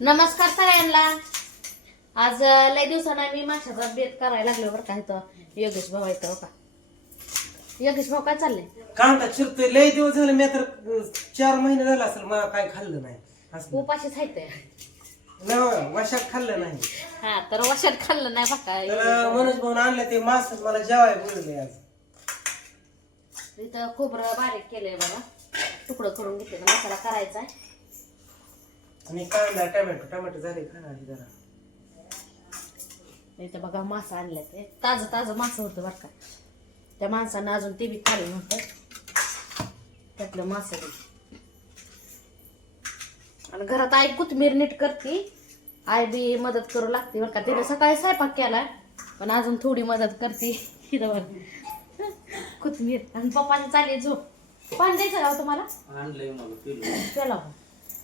नमस्कार सगळ्यांना. आज लय दिवसानं मी माशाचा बेत करायला लागलो बरं का इथं. योगेश भाऊ हो का योगेश भाऊ काय चाललंय? कांदा चिरतोय लय दिवस झाले मी तर अं, चार महिने झाला असेल मला काय खाल्लं नाही. असलं. उपाशीच ते. नाही, वशात खाल्लं नाही. हा तर वर्षात खाल्लं नाही बघा. मनोज भाऊन आणलं ते मास मला जेवाय बोलले आज. इथं खोबरं बारीक केलंय बघा. तुकडं करून घेतले मसाला करायचा आहे आणि कांदा टोमॅटो टोमॅटो झाले आधी जरा. इथं बघा मासा आणलं ते ताजं ताजं मासं होतं बरं का. त्या माणसानं अजून ते बी खाली नव्हतं. त्यातलं मासं बी. आणि घरात आई कोथमीर नीट करते. आई बी मदत करू लागते बरं का. तिने सकाळी स्वयंपाक केला पण अजून थोडी मदत करते. हिरवर कोथमीर आणि पप्पाची चालली झोप. पाणी द्यायचं का हो तुम्हाला? आणलंय मला पिलो.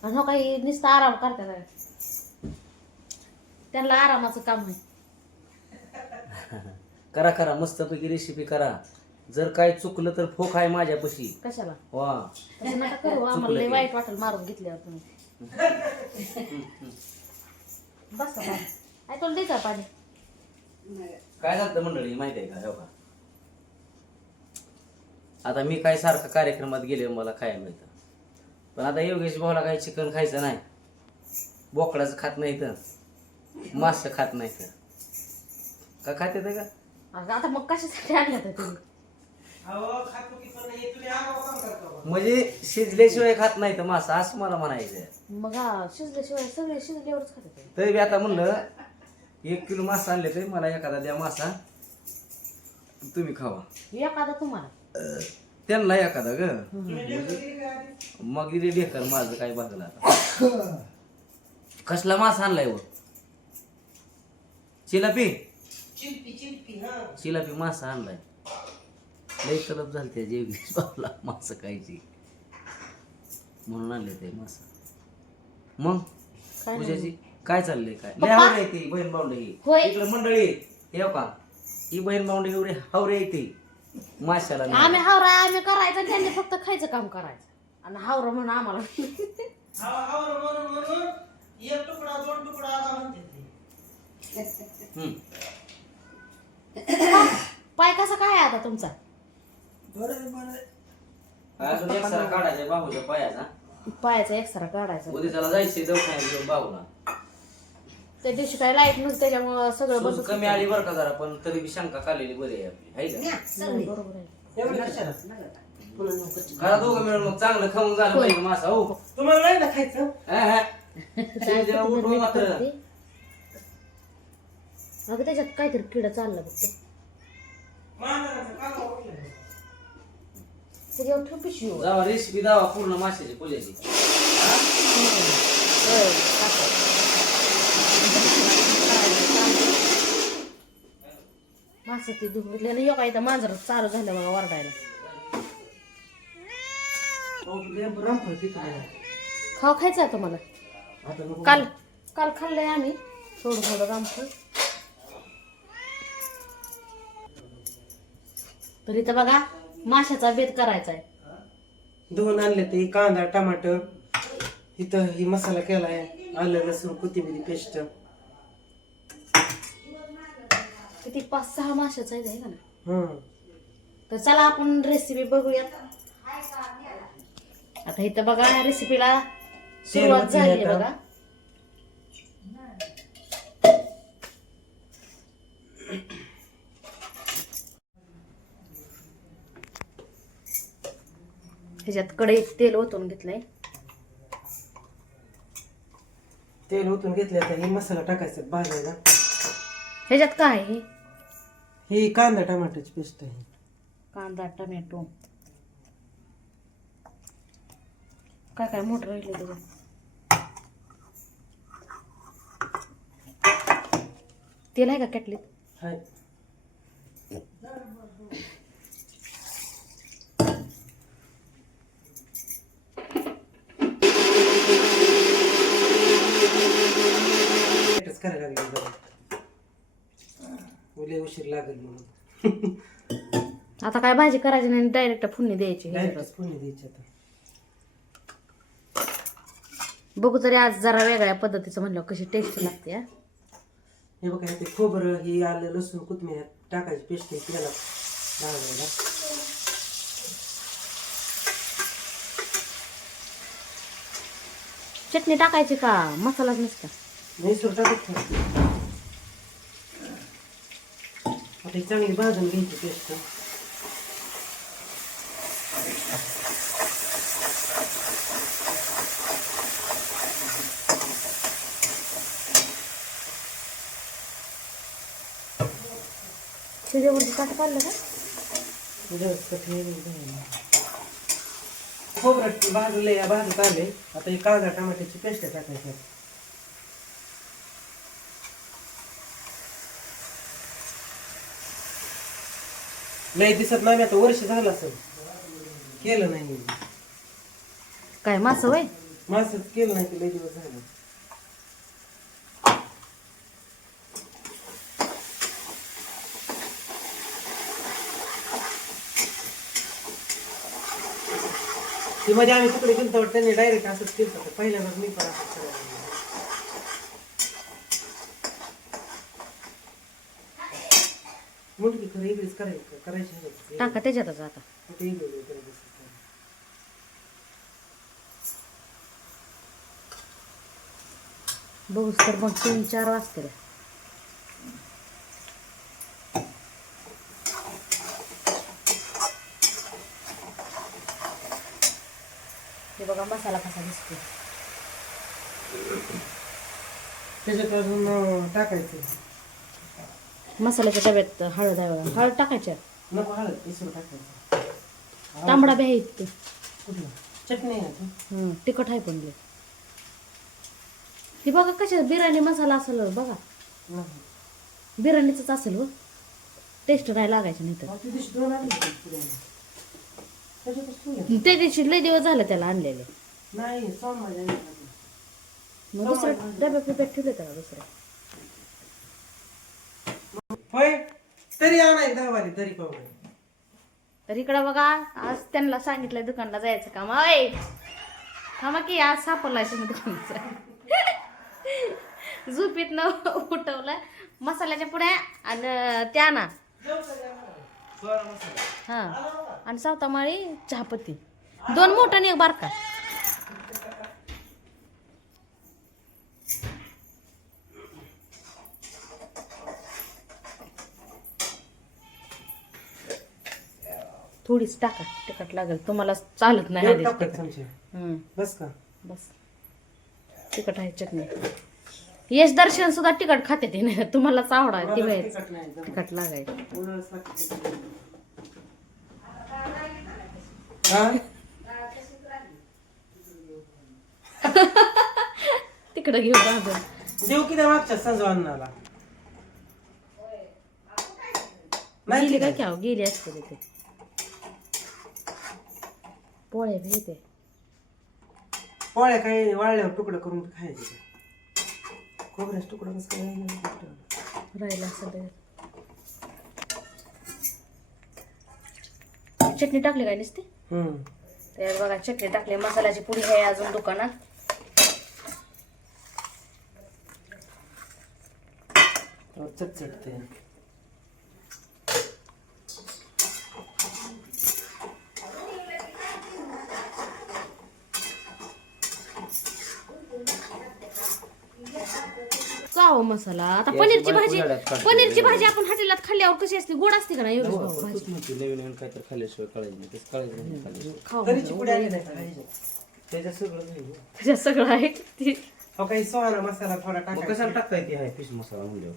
आणि हो काही नुसतं आराम करतात त्यांना आरामाचं काम आहे. करा करा मस्तपैकी रेसिपी करा. जर काय चुकलं तर फोक आहे माझ्यापाशी. कशाला? वा. तसं नका करू आम्हाला लय वाईट वाटेल मारून घेतल्यावर तुम्ही. बस आई तुला द्यायचं पाणी? काय झालं मंडळी माहिती आहे का? हो का? आता मी काय सारखं कार्यक्रमात गेले मला खायला मिळतं. पण आता योगेश भाऊला काही चिकन खायचं नाही. बोकडाचं खात नाही तर मास खात नाही तर का खाते ते का? अगं आता मग कशासाठी आणलं तर तुम्ही? अहो खातो की पण नाही तुम्ही आगाऊ काम करता बा. म्हणजे शिजल्याशिवाय खात नाही तर मासा असं मला म्हणायचं मग हा शिजल्याशिवाय सगळे शिजल्यावरच खाते ते. तरी बी आता म्हणलं एक किलो मासा आणले तरी मला एखादा द्या मासा तुम्ही खावा. एखादा तुम्हाला. त्यांना एखादा ग. मग इथे ढेकर माझं काय बघलं आता. कसला मासा आणलाय व चिलापी? चिलपी हा. मासा आणलाय. लई तलब झाली त्या बाबला मासा खायची. म्हणून आणले ते मासा. मग. पूजाची? काय चाललंय? काय? लय? हावरे येते बहीण भाऊंड ही. इकडे मंडळी येव का ही बहीण भाऊंड एवढी हावरे येते माशाला नाही. आम्ही हावरा आम्ही करायचं त्यांनी फक्त खायचं काम करायचं आणि हावरं म्हणून आम्हाला म्हणून म्हणून एक तुकडा दोन तुकडा आला म्हणते ते. हम्म. पाय कसा काय आहे आता तुमचा अजून एक सारा काढायचा पायाचा पायाचा एक्सरा काढायचा उद्या त्याला जायचंय दवाखान्यात घेऊन बाहूला त्या दिवशी काय लाइट नव्हतं त्याच्यामुळं सगळं सूज बंद कमी आली बरं का जरा पण तरी बी शंका काढलेली बरी आहे. आपली हाय का? नाही, बरोबर आहे. एवढी कशाला? घरा दोघं मिळून मग चांगलं खाऊन झालं पाहिजे मासा हो? तुम्हाला नाही ना खायचं? हा, हा. शिवजीला उठवा मात्र अगं त्याच्यात काहीतरी किडा चालला बघ उठलं. त्याच्यावर ठेव पिशवी. जावा रेसिपी दावा पूर्ण माशाची पूजाची होय, मासं ती धुतल्यानं योगा इथं मांजर चालू झालं बघा वरडायला खाव रामफळ खाऊ खायचं आहे तुम्हाला? आता काल काल खाल्लंय आम्ही. थोडं थोडं रामफळ. तर इथं बघा माशाचा बेत करायचा आहे धुवून आणले ते कांदा टमाटर. इथं ही मसाला केलाय आलं लसूण कोथिंबीर पेस्ट. किती पाच सहा माशाचा आहे का ना? तर चला आपण रेसिपी बघूयात. आता इथं बघा या रेसिपीला सुरुवात झाली आहे. बघा ह्याच्यात कढईत तेल ओतून घेतलंय. तेल ओतून घेतले तर हे मसाला टाकायचा भाजायला ह्याच्यात काय आहे? हे? कांदा टमाटरची पेस्ट आहे कांदा टमॅटो काय काय मोठं राहिले त्याच्यात तेल आहे का कॅटलीत हाय करायला लागली. लय उशीर लागेल म्हणून. आता काय भाजी करायची नाही डायरेक्ट फुडणी द्यायची. डायरेक्टच फोडणी द्यायची आता. बघू तरी आज जरा वेगळ्या पद्धतीचं म्हणलं कशी टेस्ट लागते हा. हे बघा ते खोबरं ही आलं लसूण कोथमीर टाकायची पेस्ट त्याला भाजायला. चटणी टाकायची का? मसालाच नसता. म्हैसूर टाकत आता ही चांगली भाजून घ्यायची पेस्ट त्याच्यावरती काट काढलं का खोबरं भाजले भाजत आले आता हे कांदा टमाट्याची पेस्ट टाकायची नाही दिसत नाही आता वर्ष झालं असेल. केलं नाही काय मास वय मासच केलं नाही ते लय दिवस झालं. ती मध्ये आम्ही तिकडे गेलो त्यांनी डायरेक्ट असंच केलं पहिल्यांदाच मी पण असंच करायला मुलगी खरं इकडेच करायचं? टाका त्याच्यातच आता. कुठे इकडे करायचं तर मग तीन चार वाजतील हे बघा मसाला कसा दिसतो त्याच्यात अजून अं, टाकायचं. मसाल्याच्या डब्यात हळद आहे. हळद टाकायच्या नको हळद इसरू टाकायचं. तांबडा बी आहेत ते चटणी आहे? हं, तिखट आहे पण. हे बघा कशा बिर्याणी मसाला असेल बघा. नाही. बिर्याणीच असेल व टेस्ट नाही लागायचं नाही तर त्या दिवशी लय दिवस झाले त्याला आणलेले. नाही सोमवारी आणले होते. मग दुसरं डब्या पिप्यात ठेवले त्याला दुसरं होय? तरी आणाय दहा वारी तरी पाहू तर इकडं बघा आज त्यांना सांगितलंय दुकानला जायचं काम. अय थांबा की आज सापडलाय तुम्ही दुकानाचा. झोपीत न उठवलं मसाल्याच्या पुढे आणि त्या ना हा. आणि सावतामाळी चहापत्ती. दोन मोठं आणि एक बारका. थोडीच टाका तिखट लागेल. तुम्हाला चालत नाही आधीच टाकत तिखट. चमचे. हम्म, बस का? बस. तिखट आहे चटणी यश दर्शन सुद्धा तिखट खाते ते नाही तुम्हालाच आवडा ती तिखट नाही जमत. तिखट लागायचं उन्हाळ्यात लागते. हा? तिकडं घेऊ बाजून देऊ किती मागच्या संजवानाला? नाही गेली की काय नाही? घ्याव गेली असते तिथे. पोळे भेटे पोळ्या काही वाळल्यावर तुकडं करून खायचे ते. खोबऱ्याचं तुकडं कसं काय राहिलं नाही. राहिला तर. चटणी टाकली काय नसते हम्म. त्यात बघा चटणी टाकली मसाल्याची पुडी आहे अजून दुकानात त्यावर चटचटते का हो मसाला. आता पनीरची भाजी. पनीरची भाजी आपण हॉटेलात खाल्ल्यावर कशी असते? गोड असते का नाही तूच म्हणते नवीन नवीन काहीतरी खाल्ल्याशिवाय कळायचं नाही. तेच कळायचं नाही खाल्ल्याशिवाय. खाऊ तरीची पुढे आली नाही का खायची? त्याच्यात सगळं नाही हो. त्याच्यात सगळं आहे ती. हो काही सोहाना मसाला थोडा मग टाकायचा. कशाला टाकता येते हाय फिश मसाला म्हणल्यावर.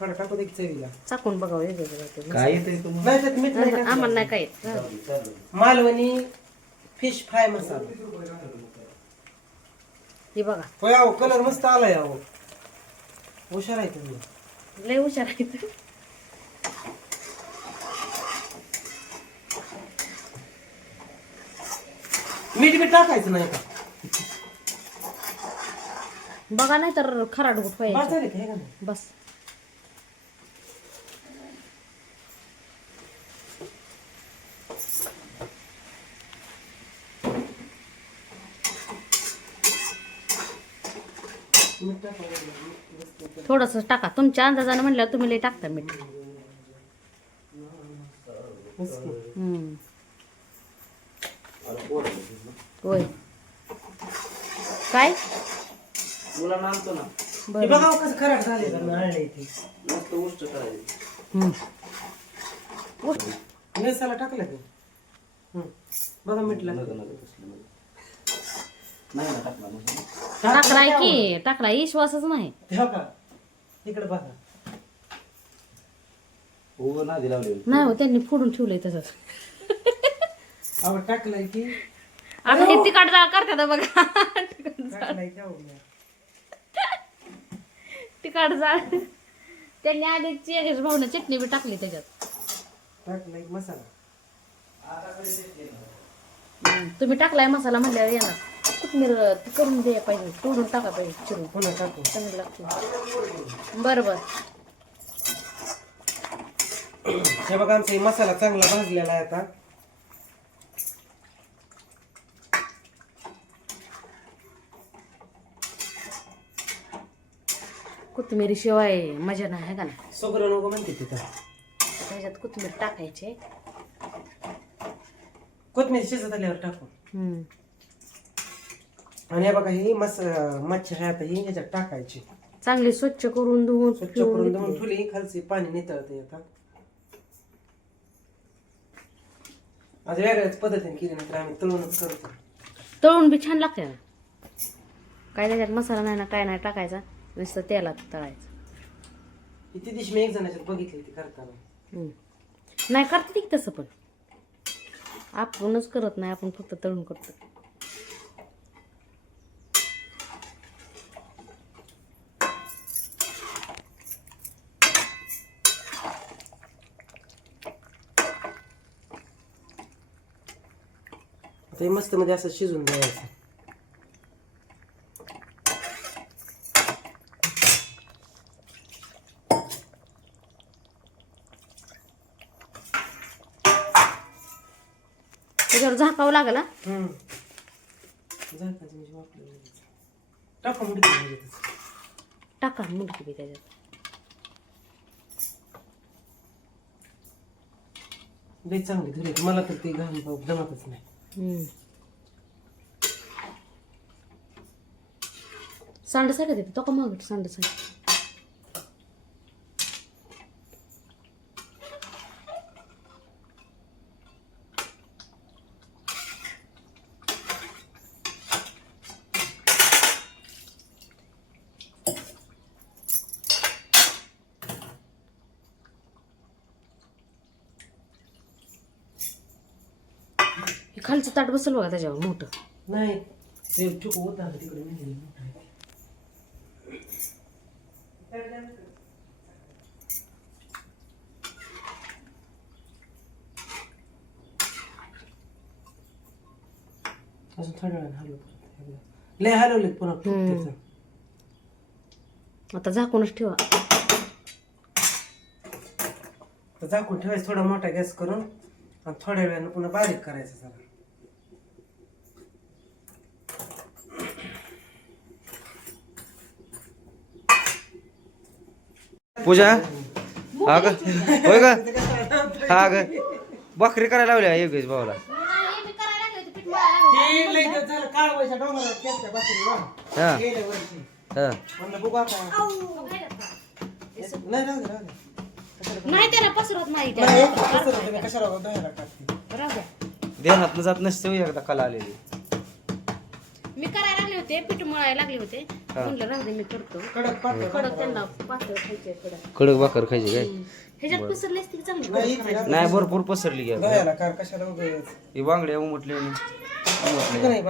थोडा टाकू दे की चवीला. चाकून बघावं वेगवेगळं ते. काय येते तुम्हाला? नाही त्यात मीठ नाही टाकलं. आम्हाला नाही काय येत. हा. Malvani fish fry masala. हे बघा. होय अहो कलर मस्त आलाय अहो. हुशार आहे तुम्ही लय हुशार आहे ते. मीठ बी टाकायचं नाही का बघा नाही तर खराड झालं की का नाही? बस मीठ टाका वगैरे. मीठ जास्त टाका. थोडंसं टाका. तुमच्या अंदाजानं म्हणल्यावर तुम्ही लई टाकता मीठ. हम्म. होय. काय? आणतो ना. हे बरं बघा कसं खराब झाले का नारळ इथे मस्त उष्ट करायची हम्म. मेसाला टाकलं की. बघा मीठला. नग नग तसलं नग. नाही ना टाकला टाकलाय की टाकलाय. विश्वासच नाही. इकडे बघा. हो नादी नाही हो त्यांनी फोडून ठेवलंय तसंच. आवड टाकलाय की. आता हे तिकाट जाळ करतात बघा. टाकलाय की अहो मी. तिकाट जाळ. त्यांनी आधी चेगेश भाऊन चटणी बी टाकली त्याच्यात. टाकलाय की मसाला. तुम्ही टाकलाय मसाला म्हणल्यावर येणार. कोथमीर ती करून द्यायला पाहिजे. तोडून टाका पाहिजे. चिरून. पुन्हा टाकू. चांगलं लागते. बरं बरं. हे बघा आमचा हे मसाला चांगला भाजलेला आहे आता. कोथिंबीर शिवाय मजा नाही आहे का ना सगळं नको म्हणते तिथं त्याच्यात कोथिंबीर टाकायचे. कोथमीर शिजत आल्यावर टाकू. हम्म. आणि हे बघा ही मस मच्छर आहे आता ही याच्यात टाकायची. चांगली स्वच्छ करून धुवून स्वच्छ पिळून करून घेतली. देऊन ठुली खालची पाणी नितळते आता. आज वेगळ्याच पद्धतीने केली नंतर आम्ही तळूनच करतो. तळून बी छान लागते ना. काय त्याच्यात मसाला नाही ना काय नाही टाकायचा. नुसतं तेलात तळायचं. ही ती दिवशी मी एक जणाच्यात बघितली ती करताना. हम्म. नाही करते ती तसं पण. आपणच करत नाही आपण फक्त तळून करतो. हे मस्त मध्ये असं शिजून द्यायचं त्याच्यावर झाकावं लागला म्हणजे. टाका मुडकी ह्याच्यातच. टाका मुलगी बी त्याच्यात लई चांगली घरी. मला तर ते घालून जमतच नाही हम्म. सांडस आहे का तिथे तो का मागत सांडस खालचं ताट बसल बघा त्याच्यावर मोठं. नाही ते चुक होत तिकडे थोड्या वेळाने हलव परत एकदा. लय हलवले पुन्हा हम्म. आता झाकूनच ठेवा. तर झाकून ठेवायचं थोडा मोठा गॅस करून आणि थोड्या वेळानं पुन्हा बारीक करायचं जरा. पूजा? हा ग होय ग हा ग भाकरी करायला लावल्या योगेश भाऊला. हे. हा. हा नाही त्याला पसरत नाही राहू द्या. जात नसते होय एकदा कला आलेली मी करायला लागले होते पीठ मळायला लागले होते. म्हणलं राहू दे मी करतो. कडक पातळ कडक त्यांना पातळ खायचे कडक. कडक भाकर खायची काय? ह्याच्यात पसरले असते की चांगलं नाही, कडक करायचं. नाही भरपूर पसरली कार कशाला उगाच. ही बांगड्या उमटली आणि नाही.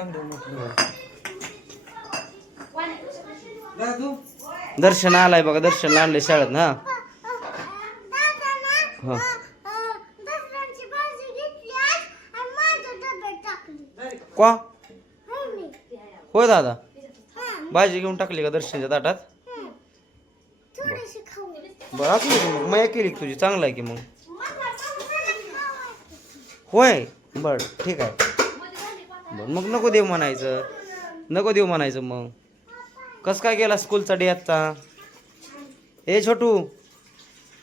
दादू. दर्शन आलाय बघा दर्शन आणलंय शाळेत ना. हा. का? होय दादा? भाजी घेऊन टाकली का दर्शनच्या ताटात? बरं असली की मग मया केली तुझी? चांगलं आहे की मग? होय. बर ठीक आहे. बर मग नको देऊ म्हणायचं. नको देऊ म्हणायचं मग. कस काय गेला स्कूलचा डे आजचा? ए छोटू.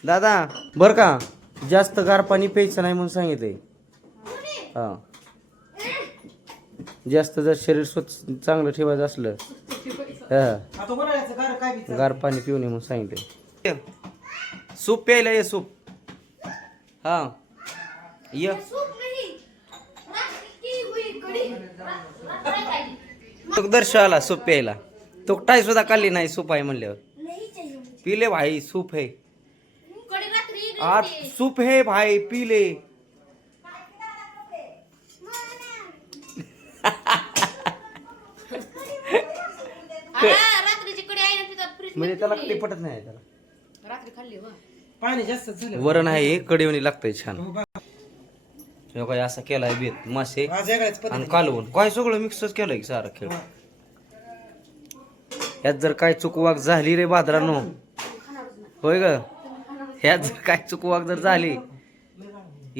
दादा बर का? जास्त गार पाणी प्यायचं नाही म्हणून सांगितलंय. हा. जास्त जर शरीर स्वच्छ चांगलं ठेवायचं असलं हा. गार काय बी गार पाणी पिऊ नये म्हणून सांगितलंय. सूप प्यायला ये सूप. हा. ये. तो दर्श आला सूप प्यायला. तो टाय सुद्धा काढली नाही सूप आहे म्हणल्यावर. पिले भाई सूप है आज सूप है भाई पीले. रात्रीची कडी आहे पितात फ्रीज म्हणजे त्याला कधी पटत नाही त्याला. रात्री खाल्ली हो पाणी जास्त झालं. वरण आहे हे कडेवणी लागतंय छान. हो बा. हे काय असा केलाय बेत मासे आज वेगळ्याच आणि पद्धती कालवून. काय सगळं मिक्सच केलंय की सारा खेळ. यात जर काय चुकवाक झाली रे बादरानो. होय ग? ह्यात जर काय चुकवाक जर झाली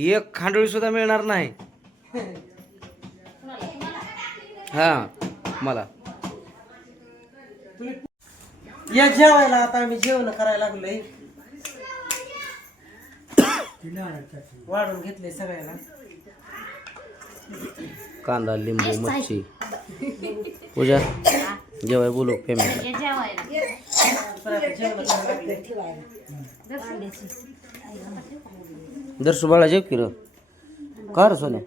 एक खांडोळी सुद्धा मिळणार नाही. हा मला. या जेवायला आता आम्ही जेवण करायला लागलोय. वाढून घेतले सगळ्याला कांदा लिंबू मच्छी. पूजा जेवाय बोलू लागले दर्शू बाळा जेव की र. का रे सोन्या?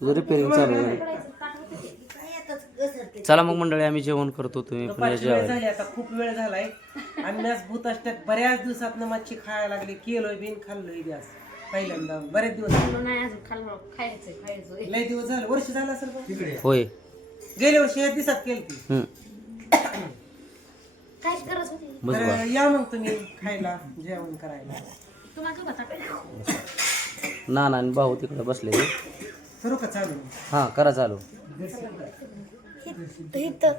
तुझं रिपेअरिंग चालू आहे. चला मग मंडळी आम्ही जेवण करतो तुम्ही दुपारची वेळ जेवायला. झाली आता खूप वेळ झालाय. आम्ही आज भूत असतात बऱ्याच दिवसात मच्छी खायला लागली केलोय बिन खाल्लोय बी आज पहिल्यांदा बरेच दिवस. झाले. नाही अजून खाल्लं खायचंय खायचंय. लय दिवस झाले वर्ष झालं असेल? होय. गेल्या वर्षी या दिवसात केली ती हम्म. काय गरज होती? बस बा. तर या मग तुम्ही खायला जेवण करायला. तुम्हाला नाना आणि भाऊ तिकडे बसले करू का चालू? हा करा चालू. इथं